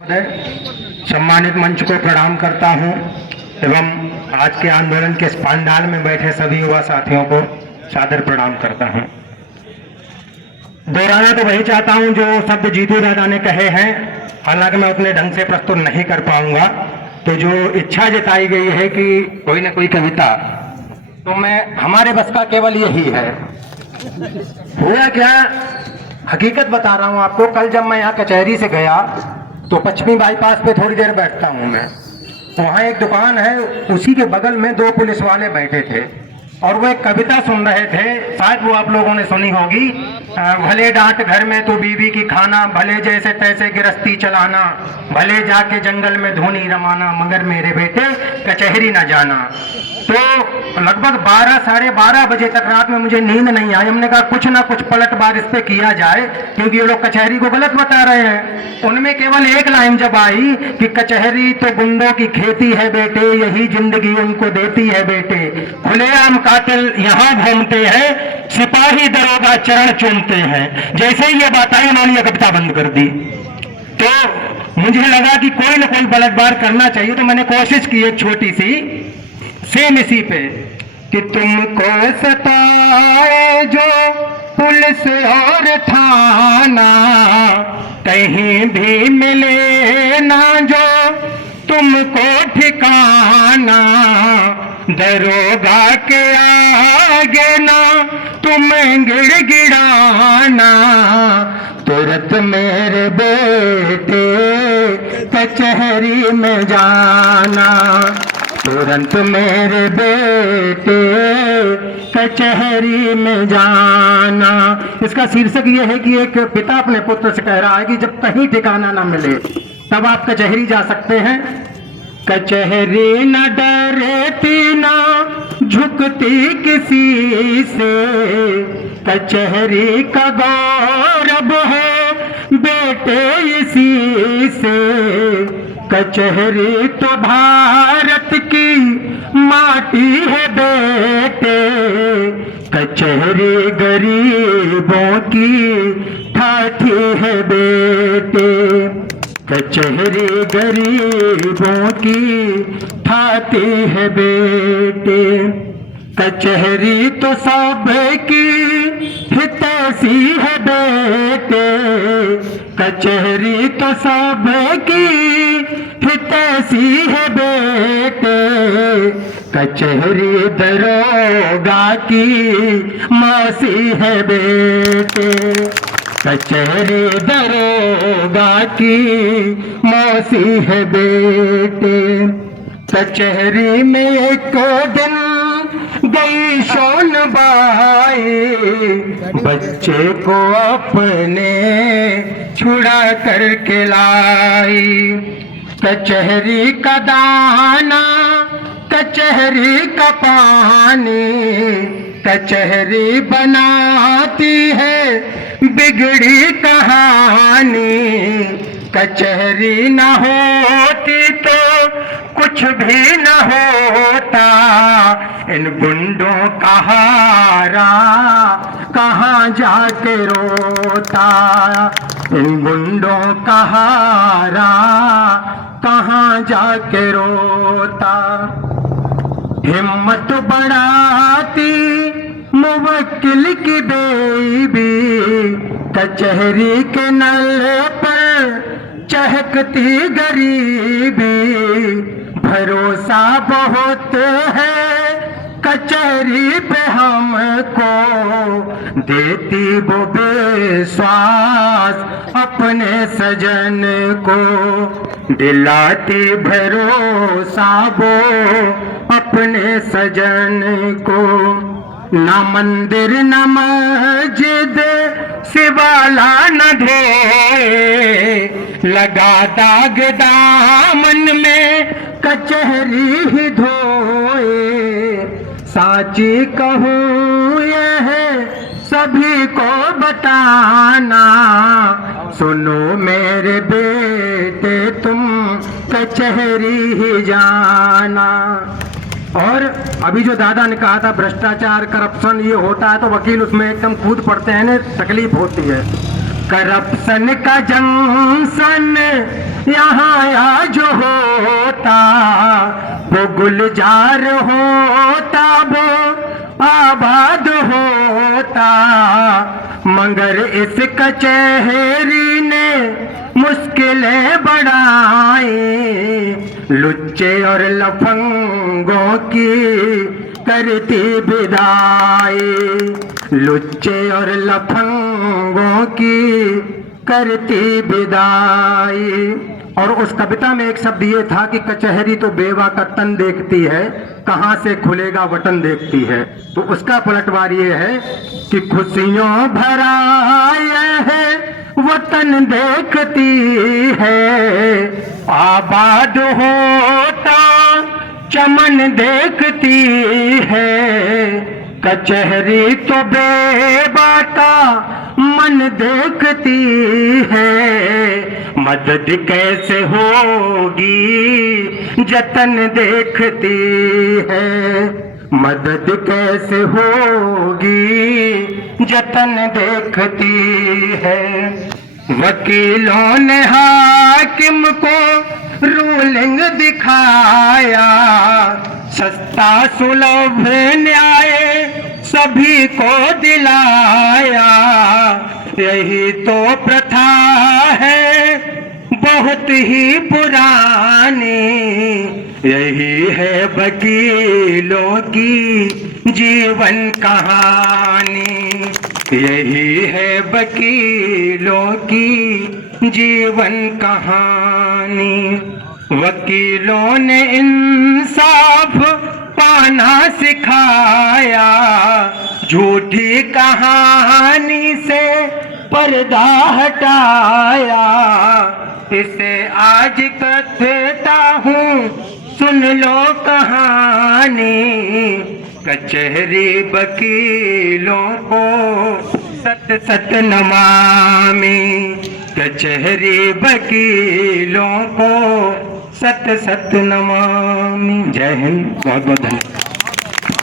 सम्मानित मंच को प्रणाम करता हूं एवं आज के आंदोलन के इस पंडाल में बैठे सभी युवा साथियों को सादर प्रणाम करता हूं। दोहराना तो वही चाहता हूं जो शब्द जीतू दादा ने कहे हैं, हालांकि मैं उतने ढंग से प्रस्तुत नहीं कर पाऊंगा। तो जो इच्छा जताई गई है कि कोई ना कोई कविता, तो मैं हमारे बस का केवल यही है। हुआ क्या, हकीकत बता रहा हूं आपको। कल जब मैं यहाँ कचहरी से गया तो पश्चिमी बाईपास पे थोड़ी देर बैठता हूं मैं, वहां एक दुकान है, उसी के बगल में दो पुलिस वाले बैठे थे और वो एक कविता सुन रहे थे। शायद वो आप लोगों ने सुनी होगी। भले डांट घर में तो बीवी की खाना, भले जैसे तैसे गिरस्ती चलाना, भले जाके जंगल में धोनी रमाना, मगर मेरे बेटे कचहरी न जाना। तो लगभग 12 साढ़े 12 बजे तक रात में मुझे नींद नहीं आई। हमने कहा कुछ ना कुछ पलटवार इस पे किया जाए, क्योंकि ये लोग कचहरी को गलत बता रहे हैं। उनमें केवल एक लाइन जब आई कि कचहरी तो गुंडों की खेती है बेटे, यही जिंदगी उनको देती है बेटे, खुलेआम कातिल यहाँ घूमते हैं, सिपाही दरोगा चरण चूमते हैं। जैसे ही ये बात आई उन्होंने ये कविता बंद कर दी। तो मुझे लगा कि कोई ना कोई पलटवार करना चाहिए, तो मैंने कोशिश की एक छोटी सी सेम इसी पे कि तुमको सताए जो पुलिस और थाना, कहीं भी मिले ना जो तुमको ठिकाना, दरोगा के आगे ना तुम गिड़गिड़ाना, तुरंत मेरे बेटे कचहरी में जाना, तुरंत मेरे बेटे कचहरी में जाना। इसका शीर्षक यह है कि एक पिता अपने पुत्र से कह रहा है कि जब कहीं ठिकाना ना मिले तब आप कचहरी जा सकते हैं। कचहरी न डरती ना झुकती किसी से, कचहरी का गौरव है बेटे इसी से, कचहरी तो भारत की माटी है बेटे, कचहरी गरीबों की ठाठी है बेटे, कचहरी गरीबों की ठाठी है बेटे, कचहरी तो सबकी हितैषी है बेटे, कचहरी तो सबकी हितैषी है बेटे, कचहरी दरोगा की मौसी है बेटे, कचहरी दरोगा की मौसी है बेटे। कचहरी में एक दिन गई सोनबाई, बच्चे को अपने छुड़ा कर के लाई, कचहरी का दाना कचहरी का पानी, कचहरी बनाती है बिगड़ी कहानी, कचहरी न होती तो कुछ भी न होता, इन गुंडों का हारा कहाँ जाके रोता, इन गुंडों का हारा कहाँ जाके रोता। हिम्मत बढ़ाती मुवक्किल की बेबी, कचहरी के नल पर चहकती गरीबी, भरोसा बहुत है कचहरी पे हमको, देती वो विश्वास अपने सजन को, दिलाती भरोसा वो अपने सजन को, न मंदिर न मस्जिद शिवाला न धोए, लगा दाग दामन में कचहरी ही धोए, साची कहूँ यह सभी को बताना, सुनो मेरे बेटे तुम कचहरी ही जाना। और अभी जो दादा ने कहा था भ्रष्टाचार करप्शन ये होता है, तो वकील उसमें एकदम कूद पड़ते हैं, तकलीफ होती है। करप्शन का जंक्शन यहाँ आज होता वो गुलजार होता, वो आबाद होता, मगर इस कचहरी ने मुश्किलें बढ़ाई, लुच्चे और लफंगों की करती विदाई, लुच्चे और लफंगों की करती विदाई। और उस कविता में एक शब्द ये था कि कचहरी तो बेवा का तन देखती है, कहाँ से खुलेगा वतन देखती है। तो उसका पलटवार ये है कि खुशियों भरा यह है वतन देखती है, आबाद होता चमन देखती है, कचहरी तो बेबाका मन देखती है, मदद कैसे होगी जतन देखती है, मदद कैसे होगी जतन देखती है। वकीलों ने हाकिम को रूलिंग दिखाया, सस्ता सुलभ न्याय सभी को दिलाया, यही तो प्रथा है बहुत ही पुरानी, यही है वकीलों की जीवन कहानी, यही है वकीलों की जीवन कहानी। वकीलों ने इंसाफ पाना सिखाया, झूठी कहानी से पर्दा हटाया, इसे आज कहता हूँ सुन लो कहानी, कचहरी वकीलों को सत सत नमामि, कचहरी वकीलों को सत सत नमामि। जय हिंद, बहुत बहुत धन्यवाद।